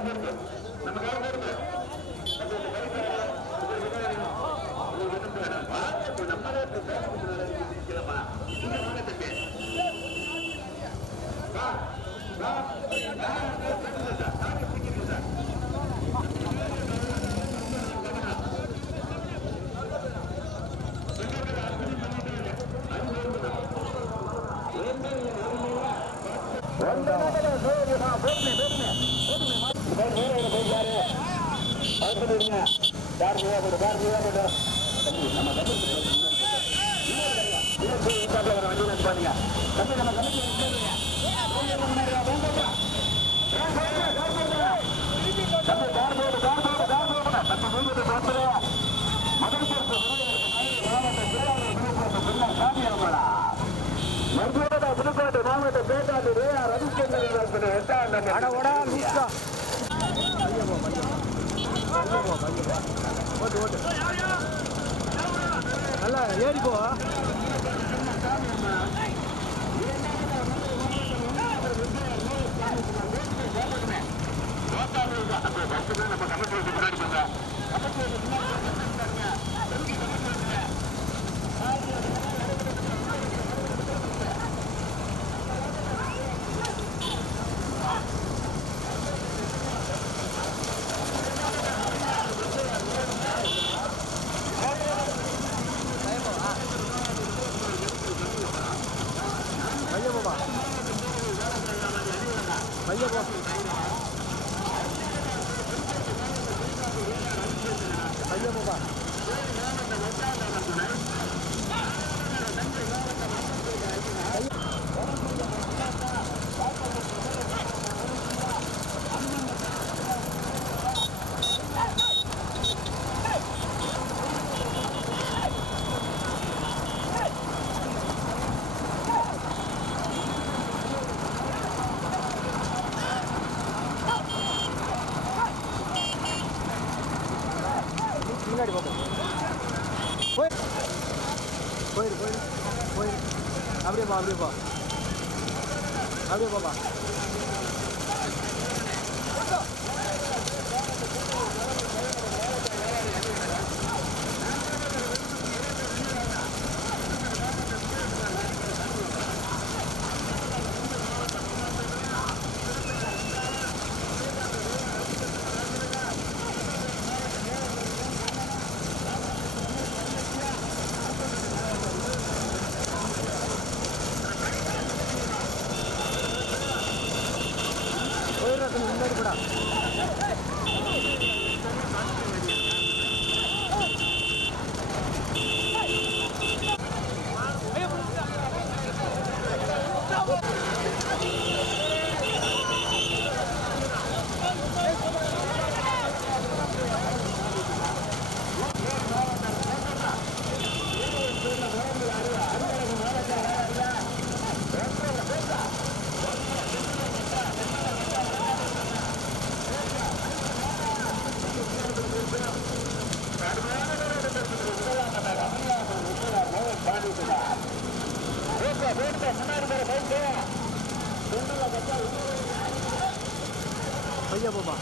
நமக்கு மாவட்ட பேட்டாண்டு ரவிச்சந்திரன் நல்லா ஏறிப்போ நம்ம கமிட்டி முன்னாடி பண்ணலாம் கமிட்டி முன்னாடி अरे बाबा। रे अरे बाबा। కూడా. ஐயா பாப்பா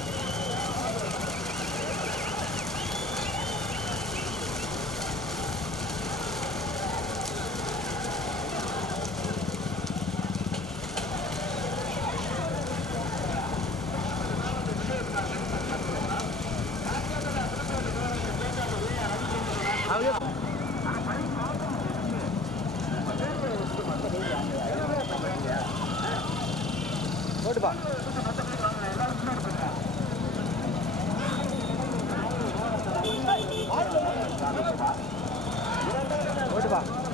자.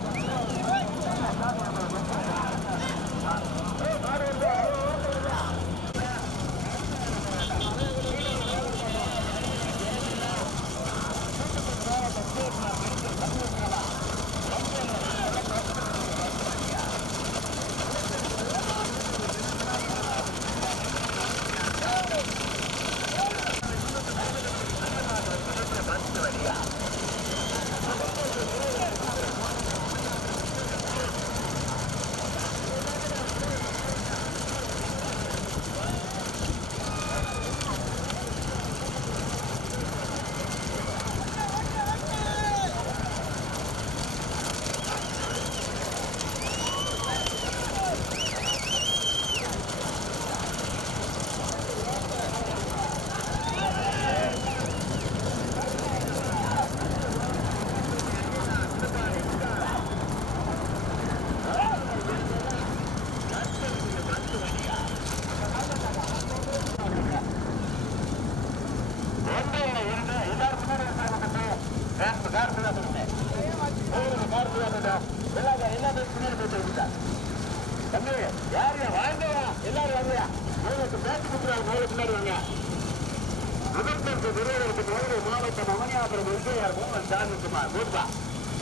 சாமிக்குமார்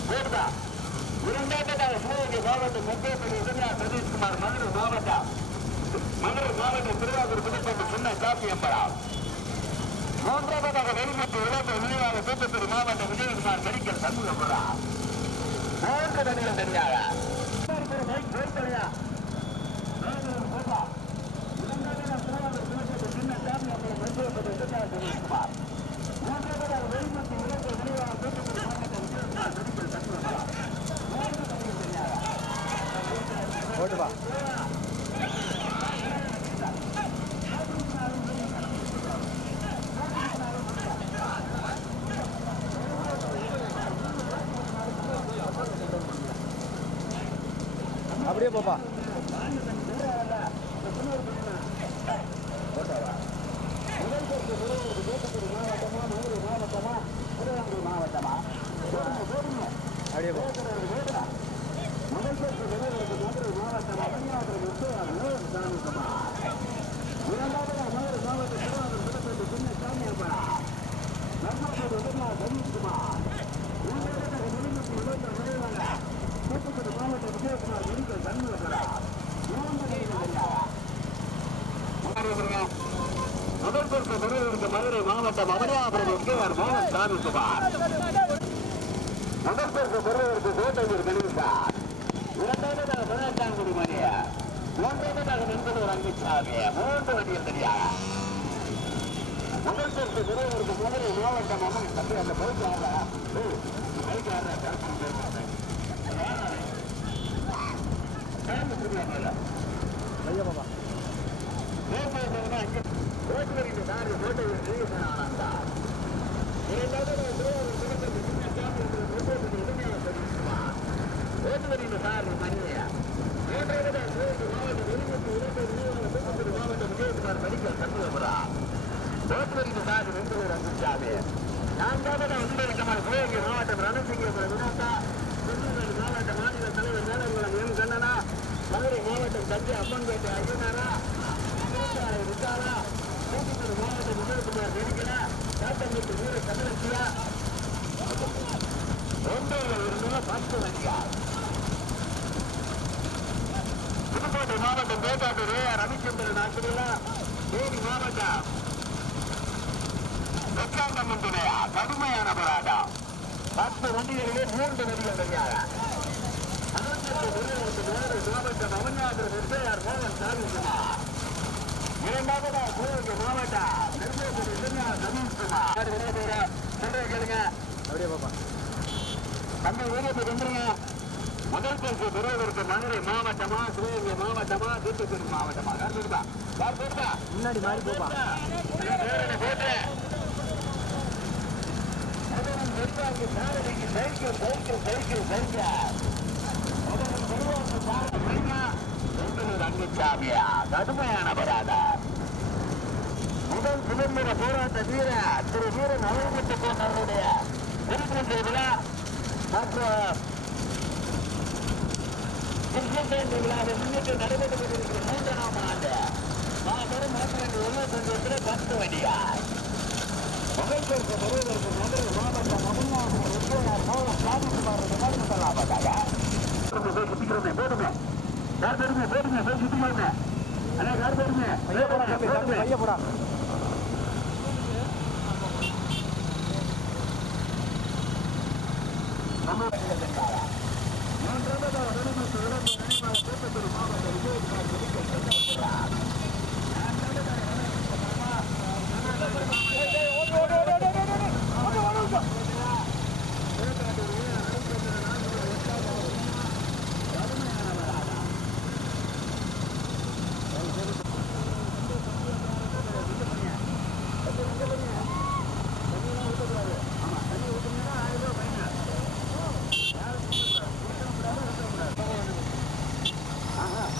போடுதா சிவகங்கை மாவட்டம் முப்பேப்பள்ளி உதவியார் சதீஷ்குமார் மதுரை மாவட்டம் மதுரை மாவட்டம் திருவாரூர் புதுப்பட்டு சின்ன காப்பி எம்பரா மூன்றாவதாக வெளிமட்டு விளையாட்டு விரிவாக தூத்துக்குடி மாவட்டம் விஜயகுமார் மெடிக்கல் சண்முகபுரா. மூன்று நடிகள் தெரியாத? சதீஷ்குமார் அப்படியே போப்பா அப்படியே போ முதல் பொறுப்பு பெறுவதற்கு மதுரை மாவட்டம் அமலாபுரம் கேஆர் மோகன் சாமிக்குமார் முதல் பொறுப்பு பெறுவதற்கு கோட்டையூர் கணிவித்தார் இரண்டாவதாக பதினெட்டாங்குடி மணிய. மூன்றாவதாக நண்பர் அங்குச்சாமி மூன்று வண்டியில் தெரியாத முதல் பொறுப்பு பெறுவதற்கு மதுரை மாவட்டம் அமன் தம்பி அந்த பைக் ஆடுறா பைக் ஆடுறா கருப்பு பேசுறேன் ஐயா பாப்பா மதுரை மாவட்டம் தஞ்சை அம்மன்பேட்டை ஐயனாரா விசாரா தூத்துக்குடி மாவட்டம் விஜயகுமார் நெருங்கினா காட்டம்பட்டு வீர கமலசியா ஒன்றில் இருந்துள்ள பத்து வண்டியா புதுக்கோட்டை மாவட்டம் பேட்டாட்டூர் ரவிச்சந்திரன் ஆசிரியரா தேனி மாவட்டம் வெக்காந்தம்மன் துணையா கடுமையான போராட்டம் பத்து வண்டிகளிலே மூன்று நடிகள் தெரியாத மாவட்டம் அவனியாபுரம் எஸ்ஐஆர் மோகன் சாமிக்குமார் இரண்டாவதா சிவகங்கை மாவட்டம் இளைஞா சதீஷ்குமார் சொல்றேன் கேளுங்க. அப்படியே பாப்பா. தம்பி வீரத்தை வந்துருங்க. முதல் பரிசு பெறுவதற்கு மதுரை மாவட்டமா சிவகங்கை மாவட்டமா தூத்துக்குடி மாவட்டமா? யார் சொல்லுதா முன்னாடி மாறி போப்பா. கடுமையான பராதா முதல் சுதந்திர போராட்ட வீர திரு வீரன் அழகுட்டு போன்றவருடைய திருப்பதி விழா மற்றும் கிருஷ்ணஜெயந்தி விழாவை முன்னிட்டு நடைபெற்று கொண்டிருக்கிற மூன்றாம் ஆண்டு மாபெரும் மாற்றம் உலகத்தில் பத்து வடியார் மகிழ்ச்சிக்கு வருவதற்கு மதுரை மாவட்டம் தமிழ்நாடு உறுப்பினர் மோகன் சாமிக்குமார் முதலாவதாக. போடுங்க யார் பேருங்க? போடுங்க போய் சுத்தி பாருங்க அண்ணா யார் பேருங்க? பைய போடா பைய போடா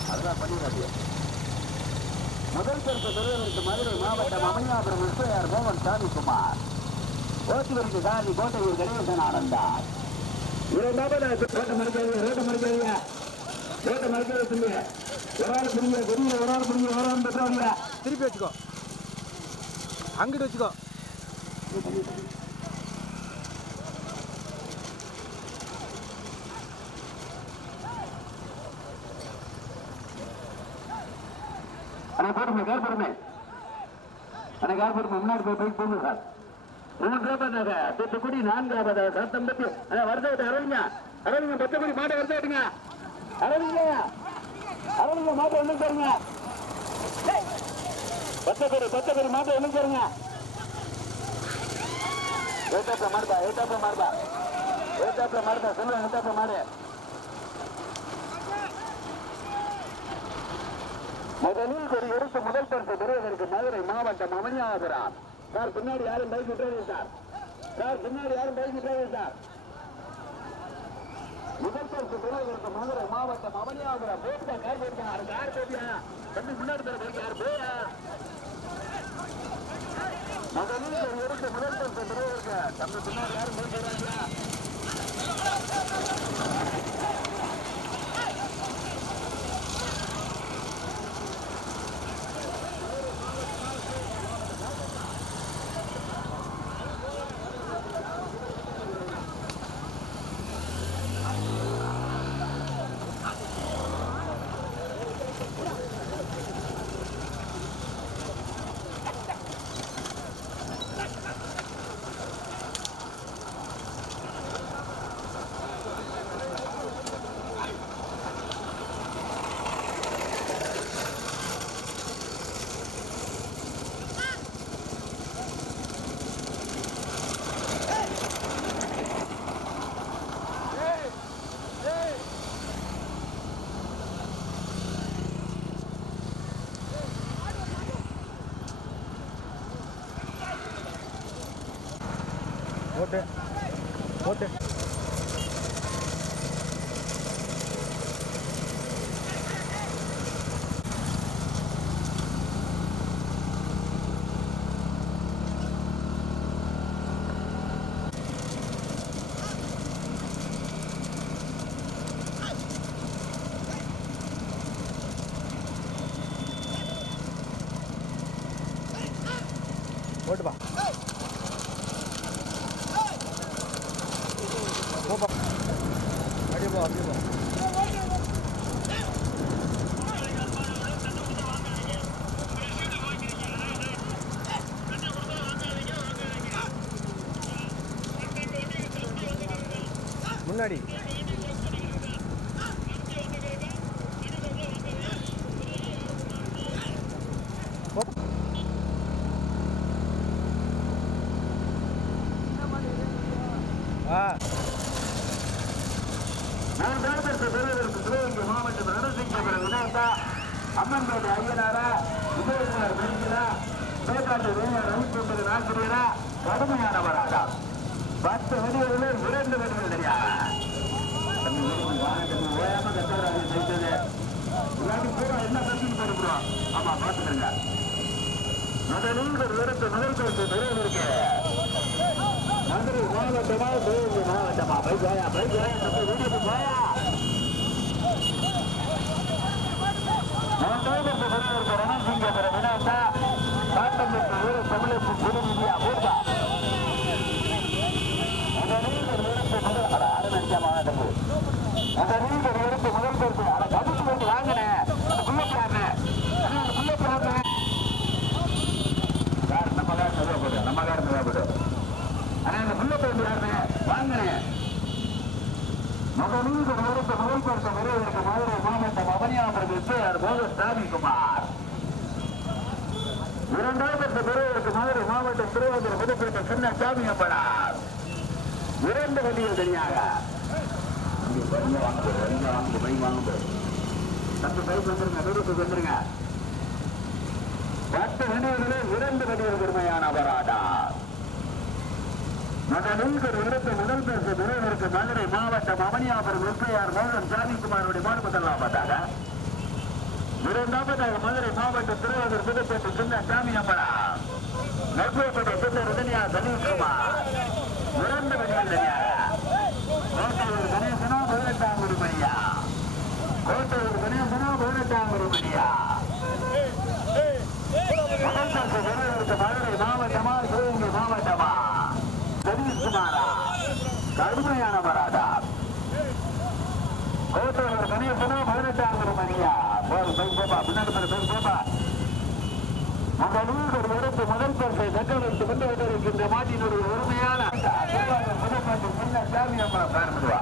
அதெல்லாம் பண்ணிடாது முதல் பரிசு பெறுவதற்கு மதுரை மாவட்டம் அமலாபுரம் எஸ்ஐஆர் மோகன் சாமிக்குமார் ஓட்டுவருக்கு சாதி கோட்டையூர் கணேசன் ஆனந்தார் இரண்டாவது ரோட்ட மறுக்கிறது ரோட்ட மறுக்கிறது. ரோட்ட மறுக்கிறது சொல்லி. ஒரு ஆள் பிடிங்க வெளியில ஒரு ஆள் பிடிங்க ஒரு ஆள் பெற்றவங்க திருப்பி வச்சுக்கோ. அங்கிட்டு வச்சுக்கோ. போடுங்க கார் முன்னாடி போய் போய் போங்க மூன்றாவதாக தூத்துக்குடி நான்காவதாக சத்தம்பட்டி வருதாட்டு அரவிங்க அரவிங்க பத்தக்குடி மாட்டை வருதாட்டுங்க அரவிங்க அரவிங்க மாட்டை ஒண்ணு பாருங்க. பத்தக்குடி பத்தக்குடி மாட்டை ஒண்ணு பாருங்க. மாடுதா மாடுதா மாடுதா சொல்லுங்க மாடு. முதலில் ஒரு எடுத்து முதல் பரிசு பெறுவதற்கு மதுரை மாவட்டம் அமையாபுரம் சார் பின்னாடி யாரும் பைக் விட்டுறது சார். சார் பின்னாடி யாரும் பைக் விட்டுறது சார். முதல் பரிசு பெறுவதற்கு மதுரை மாவட்டம் அவனியாபுரம் போட்டா கார் போயிருக்காங்க கார் போட்டியா? தம்பி முன்னாடி தர போய் யார் போயா? முதலில் ஒரு எடுத்து முதல் பரிசு பெறுவதற்கு தம்பி பின்னாடி யாரும் போய் போறாங்களா ஓட்டு ஓட்டு ஓட்டுப்பா போப்பா அப்படியே போ. அப்படியே போ முன்னாடி போப்பா. ஆ மூன்றாவது பெறுவதற்கு சிவகங்கை மாவட்டம் நரசிங்கபுரம் விநாயகா அம்மன்பேட்டை ஐயனாரா விஜயகுமார் பெருங்களா பேக்காட்டு வேலையார் ரவிக்கும்பது கடுமையானவராக. பத்து வடிகளில் இரண்டு வடிகள் தெரியாது ஓயாம செய்தது இல்லாட்டி பூரா என்ன கட்டின்னு போயிருக்கிறோம்? ஆமா பார்த்துக்கங்க முதலில் ஒரு இடத்து முதல் பரிசு பெறுவதற்கு மதுரை மாவட்டமா சிவகங்கை மாவட்டமா? பைக்காயா பைக்காயா நம்ம வீட்டுக்கு போயா. மூன்றாவது காட்டம்பட்டு வீர தமிழக குடிநிதியா ஊர்தா முதலில் ஒரு இடத்து முதல் அட ஆரம்பிச்சா மாவட்டம் முதலில் ஒரு இடத்து முதல் பரிசு அட கபுக்கு வந்து வாங்கினேன் புள்ளப்பியாருன்னு புள்ளப்பியாருன்னு சார் நம்ம கார் தேவைப்படும் நம்ம கார் தேவைப்படும் ஆனா இந்த புள்ளப்பேண்டு யாருன்னு வாங்கினேன் முதலில் ஒரு இடத்து முதல் பரிசு பெறுவதற்கு மதுரை மாவட்டம் அவனியாபுரம் பேர் போது சாமிக்குமார் இரண்டாவது மதுரை மாவட்டம் திருவள்ளூர் புதுப்பேட்டை சின்ன சாமியப்படார் இரண்டு வண்டிகள் தனியாக. பத்து பைக் வந்துருங்க நூறுக்கு வந்துருங்க பத்து இரண்டு வண்டிகள் பெருமையான முதலில் ஒரு இடத்து முதல் பேசு பெறுவதற்கு மதுரை மாவட்டம் அவனியாபுரம் வெப்பையார் மோகன் சாமிக்குமாருடைய மாடு முதலாம் பார்த்தாங்க இரண்டாவதாக மதுரை மாவட்டம் திருவாரூர் புதுப்பேட்டை சின்ன சாமி அம்மனா. நெற்பேட்டை சின்ன ரஜினியா சலீஷ்குமார் இரண்டு வண்டிகள் தனியாக கணேசனா பதினெட்டாம் உரிமையா கோட்டையூர் கணேசனா பதினெட்டாம் மணியா. மதுரை மாவட்டமா சிவகங்கை மாவட்டமா? சதீஷ்குமாரா கடுமையான பராதா கோட்டையூர் கணேசனா பதினெட்டாம் மணியா. போர் போய் போப்பா முதலில் ஒரு இடத்து முதல் பரிசை தக்க வைத்துக் கொண்டு வந்திருக்கின்ற மாட்டினுடைய உரிமையான முதல் பரிசு முன்ன சாமியம்மன் பார்த்துவா.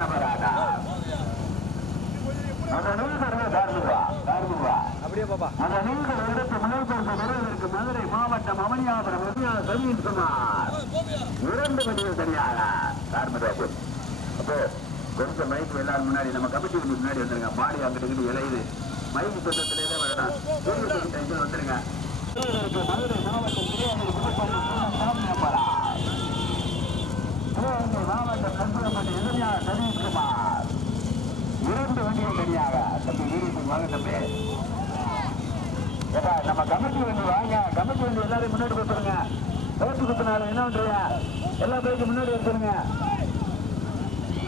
நமராடா முதலில் ஒரு தார்முவா தார்முவா அப்படியே பாப்பா. அந்த நீங்கள் எடுத்து முதல் பரிசு பெறுவதற்கு மதுரை மாவட்டம் அவனியாபுரம் சமீன் குமார். இரண்டு பதிவு சரியான கார்மராஜ் அப்போ கொஞ்சம் மைக்கு எல்லாரும் முன்னாடி நம்ம கமிட்டி முன்னாடி வந்துருங்க. மாடி அங்கிட்டு இங்கிட்டு இலையுது மைக்கு சொந்தத்திலே தான் வரணும். சூரிய டைம் வந்துருங்க. மதுரை மாவட்டம் திருவாரூர் புதுப்பள்ளி சாமியம்பலா சிவகங்கை மாவட்டம் கற்பூரப்பட்டி இளைஞா சதீஷ்குமார். இரண்டு வண்டிகள் தனியாக. தம்பி வீரத்தில் வாங்க தம்பி. ஏப்பா, நம்ம கமிட்டி வண்டி வாங்க. கமிட்டி வண்டி எல்லாரும் முன்னாடி கொடுத்துருங்க பேச்சு குத்துனால என்ன பண்றீங்க? எல்லா பேருக்கு முன்னாடி வச்சுருங்க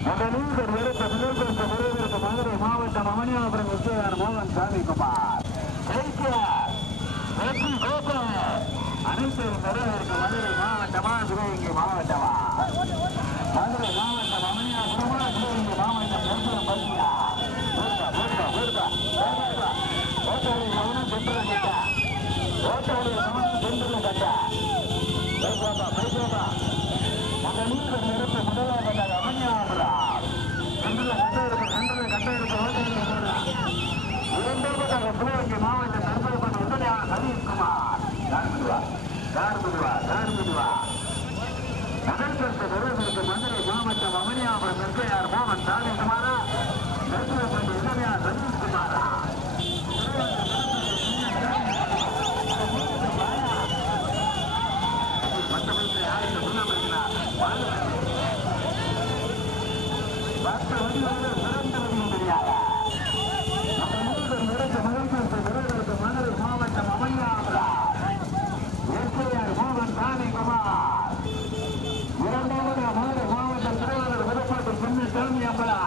முதலில் ஒரு விருத்த முதல் பரிசு மதுரை மாவட்டம் அமனியாபுரம் விஜயார் மோகன் சாமி குமார் வெற்றி கோபுரம் அனைத்து பெறுவதற்கு மதுரை மாவட்டமா சிவகங்கை மாவட்டமா மதுரை மாவட்டம் அமனியாபுரமா சிவகங்கை மாவட்டம் கற்பூரம் பள்ளியா சதீஷ்குமார் கார்முதுவா கார்முதுவா கார்முதுவா நகர்கருத்து பெறுவதற்கு மதுரை மாவட்டம் அமனியாபுரம் எஸ்ஐஆர் மோகன் சாமிக்குமாரா நெருப்பட்டி இளைஞா சதீஷ்குமாரா மற்றவர்களுக்கு யாருக்கு சொல்லாம இருக்கிறார் மற்ற வழிகளில் சிறந்த வழியும் தெரியாத நம்ம மூன்று நிறுத்த நகர்கருத்து பெறுவதற்கு மதுரை மாவட்டம் அவனியாபுரம் எஸ்ஐஆர் மோகன் சாமிக்குமார் இரண்டாவது மதுரை மாவட்டம் திருவாரூர் விருப்பாட்டு சின்ன சாமி அம்பலா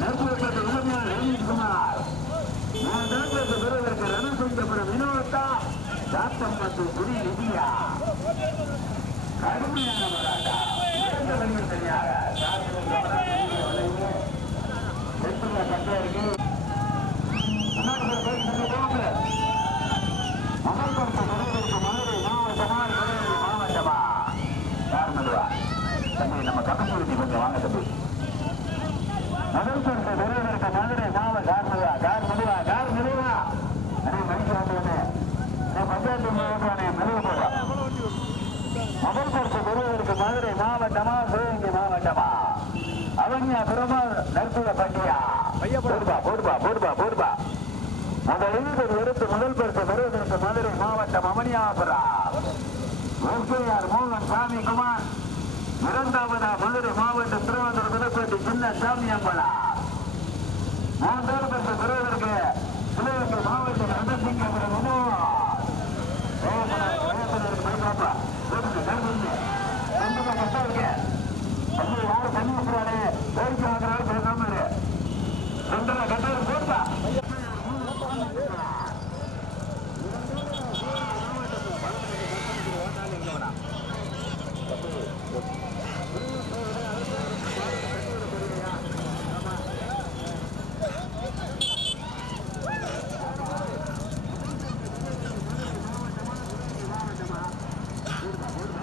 நெருப்பட்டு இளைஞர் ரவீஷ்குமார் மூன்றாவது பெறுவதற்கு ரணசுந்தபுரம் வினோதா சாத்தம் மற்றும் குடி நிதியா கடுமையான போராட்டா இரண்டு வழிகள் சரியாக சாத்தம் சென்றுள்ள கட்டை இருக்கு முன்னாடி போய் போய் சென்று போங்க முதல் பரிசு பெறுவதற்கு மதுரை மாவட்டமா சிவகங்கை மாவட்டமா கார்மதுவா தம்பி நம்ம கமிட்டி விதி கொஞ்சம் வாங்க தம்பி முதல் பரிசு பெறுவதற்கு மதுரை மாவட்ட கார்மதுவா கார்மதுவா கார்மதுவா அண்ணே மணிக்கு வந்தவனே நான் பஞ்சாயத்து ஓட்டுவானே மெதுவு போவா முதல் பரிசு பெறுவதற்கு மதுரை மாவட்டமா சிவகங்கை மாவட்டமா அவனியா பெருமாள் நற்புற பண்டியா பையா போடு. போடுப்பா போடுப்பா போடுப்பா போடுப்பா முதலில் ஒரு எடுத்து முதல் பரிசு பெறுவதற்கு மதுரை மாவட்டம் அமனியாபுரா எஸ்ஐஆர் மோகன் சாமி குமார் இரண்டாவதா மதுரை மாவட்டம் திருவாரூர் விருப்பட்டி சின்ன சாமி அம்பலா பெறுவதற்கு சிவகங்கை மாவட்டம் ரதசிங்கபுரம் உணவு யாரு தண்ணி கோரிக்கை வாங்குறாரு பேசாம ரெண்டரை போட்டா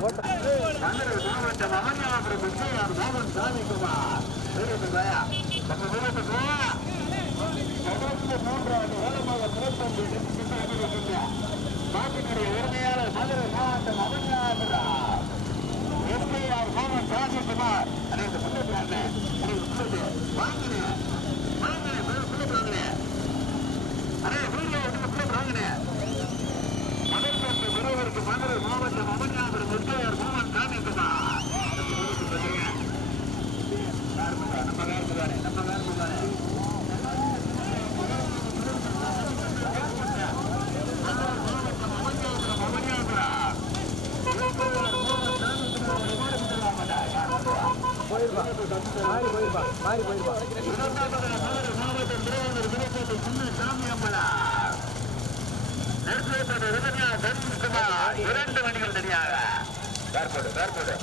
ஓட்ட மதுரை மாவட்டம் அவனியாபுரம் விஜயார் மோகன் சாமிக்குமார் வீரத்துக்குள்ளயா நம்ம வீரத்துக்குள்ளா தொடர்ந்து மூன்றாவது வேலமாக சிறப்பம்பி மாட்டினுடைய உரிமையாளர் மதுரை மாவட்டம் அவனியாபுரம் எஸ்ஐஆர் மோகன் சாமிக்குமார் அனைத்து முன்னேற்ற வாங்கினேன் வாங்கினேன் முன்னேற்ற வாங்கினேன் அண்ணே வீடியோ எடுத்து வாங்கினேன் மதற்கு பெறுவதற்கு மதுரை மாவட்டம் அமர்நாதர் முத்தையர் மோகன் சாமிக்குமார் மாறி போயிருப்பா மாறி போயிருப்பா. மாவட்டம் திருவாரூர் விழுப்புரத்து இரண்டு மணிகள் தனியாக தொடர்ந்து